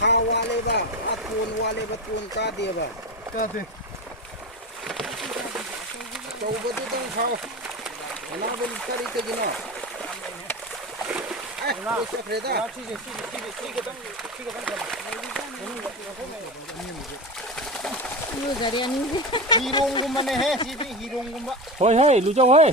खाओ वाले बा अतून वाले बतून का दे बा का दे तो बदू तो खाओ ना बन करी के गिनो ना तो फ्रेदा ठीक है 이거 자리 아닌데? 히롱구만에 해 시비 히롱구만 thôi thôi lùi châu ơi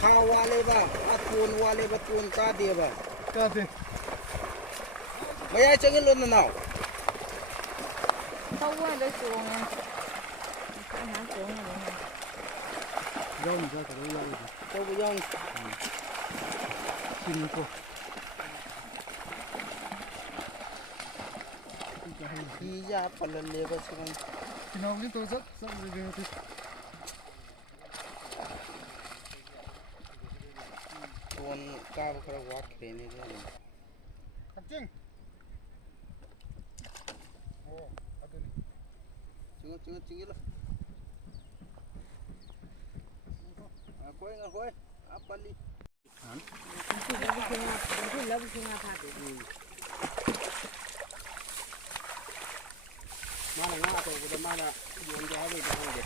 खाओ वाले बा अतून वाले बतून का दे बा का दे भैया चंगे लो ना 서구에도 좋으면 하나 좋으면 여기 자 그래 여기 तो बुझाऊं 신고 जा पलन ले बस कौन किनावली तो सब लगे थे कौन का बखरा वाट लेने दे 갑진 오 아드니 चिंगे लो कोई ना कोई आप पल्ली mana nga to da mana yon da habe da hande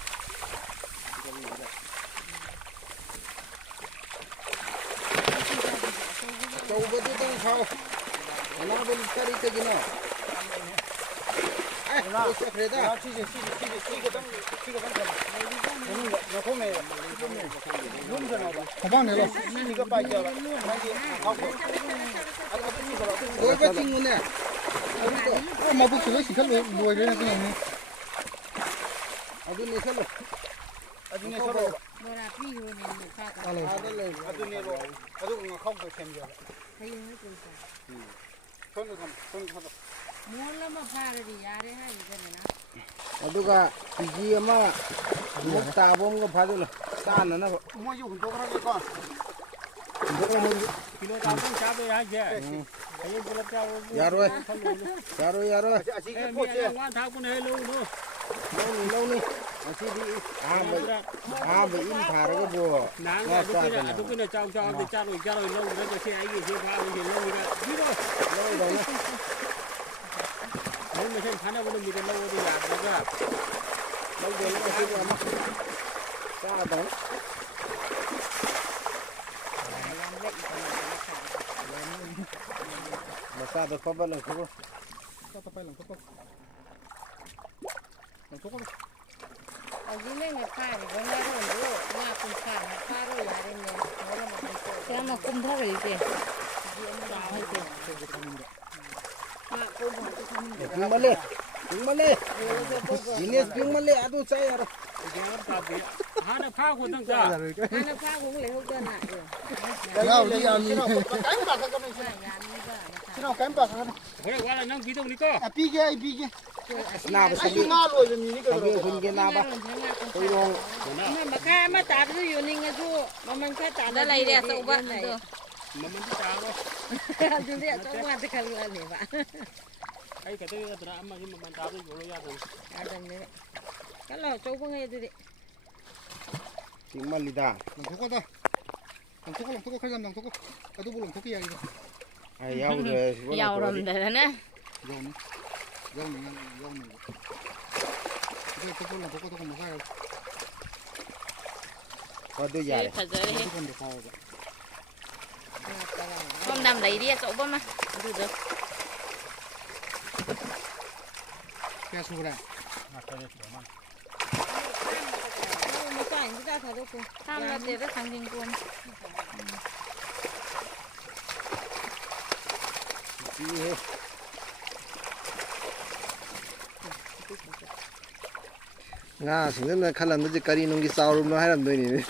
to badu to khao na bun kari ke gino na to freda ठीक है nó không này luôn rồi nó không bao nhiêu đâu chỉ có bài giờ này thì học đối với chinh nè mà bức sửa chỉ khát đuôi đấy là cái này adu ne khalo 아주 내 서로 뭐라 비유는 가다 아주 내로 아주 không phải xem giờ 사용을 줄까 손 하다 몰라마 파르리 야래 하이 되나 aduga ji ama mutta bom ga phadul tan na 뭐 이거 운동하는 거 kilo tao cũng chả về ai chứ thấy kilo tao yaro 아직 em 포체 đi ăn thao con này luôn luôn lâu ni asi di be in thar ga bo nắng là lúc cái này cho thì cha rồi lâu rồi cho xe ấy gì xe phao thì lâu rồi đi rồi lâu rồi nếu mà xem khán đâu có được thì lâu đi làm được à lâu rồi nóasi ma sa da ma sa da ko ba lang ko 또 빨리 또 어디는 파리 원래는 나 kum파 파로 야래네 몰라마 그냥 kum파를 이제 male ini male adu cha yar hana phao của thằng cha 하나 파고 원래 혹잖아 야 우리 야미 깜빡 하거든 싫어 깜빡 하거든 vậy qua là năng ký đồng đi co 아 비게 na ba 아이 sabi 나 로이는 니가 sabi hun ge na ba koi long mà khai mà tạt nóอยู่นี่ไงchú mà mình khai tạt nó lấy ra sâu bát này mà mình đi chào rồi chú đi sâu bát thì khai lên này bạn cái thứ là mà nhưng mà mình chào đi rồi ra rồi à đừng đấy cái lò sâu có nghe đi tingmal da 랑토코다 랑토코 칼감 랑토코 아도 불 랑토키야 이거 ai yau rồi giàu rồi đấy nè 야미 이거 토코 랑토코 토코 먹어야 có đôi dài thật rồi đấy 토코 먹어 không nằm lấy đi sâu bát mà được được 깨 수그라 tham là để rất thằng kinh quân nga singen na khalam de kari nung gi saurum no hairam doi ni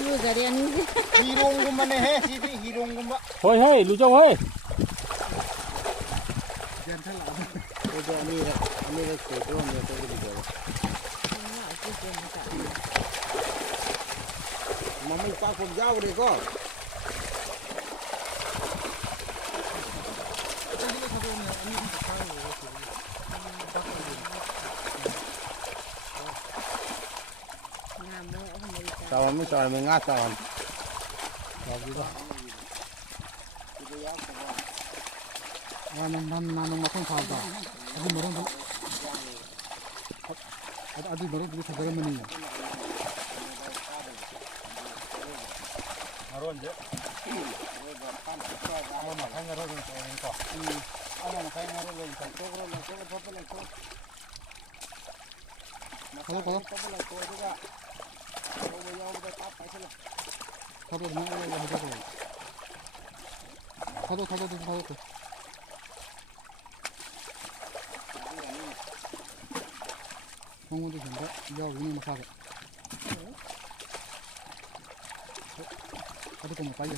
이거 자리 아닌데? 히롱구만 해 시비 히롱구만 thôi thôi lùi châu ơi 괜찮아 그래서 아니라 들어오면 저기 되죠. 몸이 빡 잡으리고. 싸움이 싸움이 가 싸움. 여기가. 나는 막상 살다. 아주 멀은 아주 멀은 데 사람만이. 바로 이제. 아마 생각을 하니까. 아마 생각을 하니까 저거를 저거 버블을 또. 가도. 가도. 공원도 된다. 야, 우리는 사고. 가도 좀 빨리.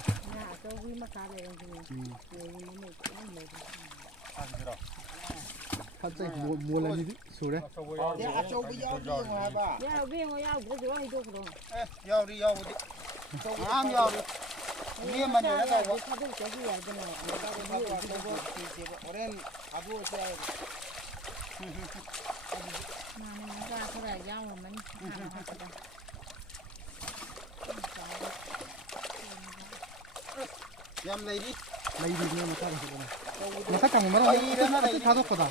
갑자기 뭐라니 소래? 야, 저기 여기 와봐. 야우리. 안 야우리. 위에만 해라. 오랜 아부어서 얌 레이디. 레이디는 못하겠어. 마사장 뭐라? 다도 거다.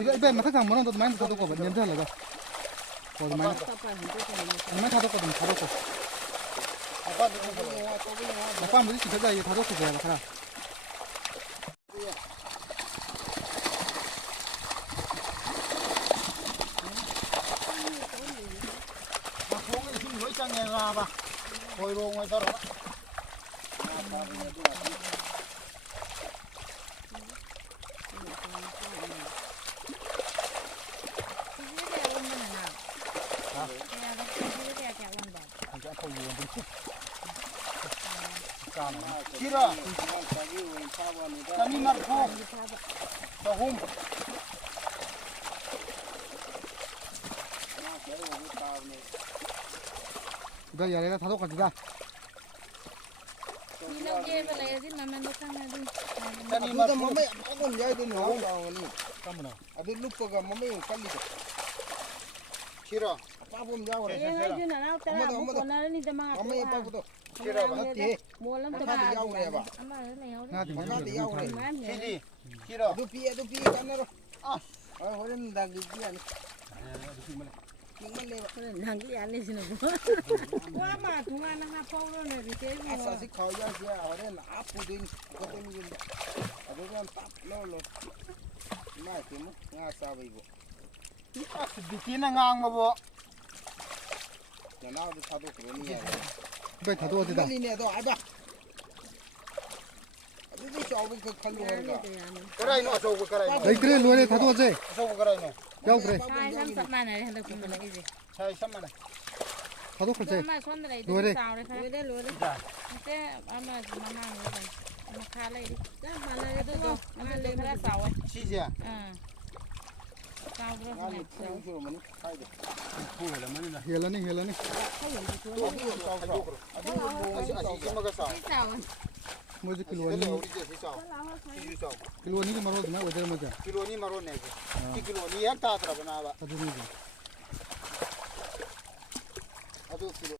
이거 마사장 뭐라도 많이 다도 거. 냄새 나가. 거기 많이. 많이 다도 거든 다도 거. 아빠 뭐지? 저자 이거 다도 거 줘야 돼. 봐. 보이롱을 썰어. Kira. Kami marko. Tahum. Gaya ya thado ka diga. Kami marko mamay akon jay din ho ni. Kamna. Adu lupaga mamay kalli. Kira. Papum jaw re. Mamay paputo. Kira ba ti. Mamay jaw re ba. Mamay jaw re. Kiri. Kira. Adu pi kanaro. Ah. Horen dagi ki ani. nangi ane sino wala ma tunga na ha paulo ne bitevi asa si khaya sia horen apu din ko tin din adu kan tap lo ma timu nga sa bai bo Bikina ngang ma bo. na na du thado ko ni ya bai thado odi da. ni ne do aba adu du chaw bi ko khalu har ga Karai no aso ko karai. dai kre lo ne thado je Aso ko karai no. jaw kre sai sam sap ma ne handa ko la ije Sai samana. thado ko je ma son dai du sao re kha lo te ama mama ne ma kha lai di da ma la du ama le kha sao Si sia. sao bro ani thau jo mani khai de Helani. Adu asi ma ga sa. sao Muzi kilo ni. Kilo ni ke maro na ujar ma ja. Kilo ni maro ne. Ki kilo ni ya ta tra bana ba. Adu ni. Adu kilo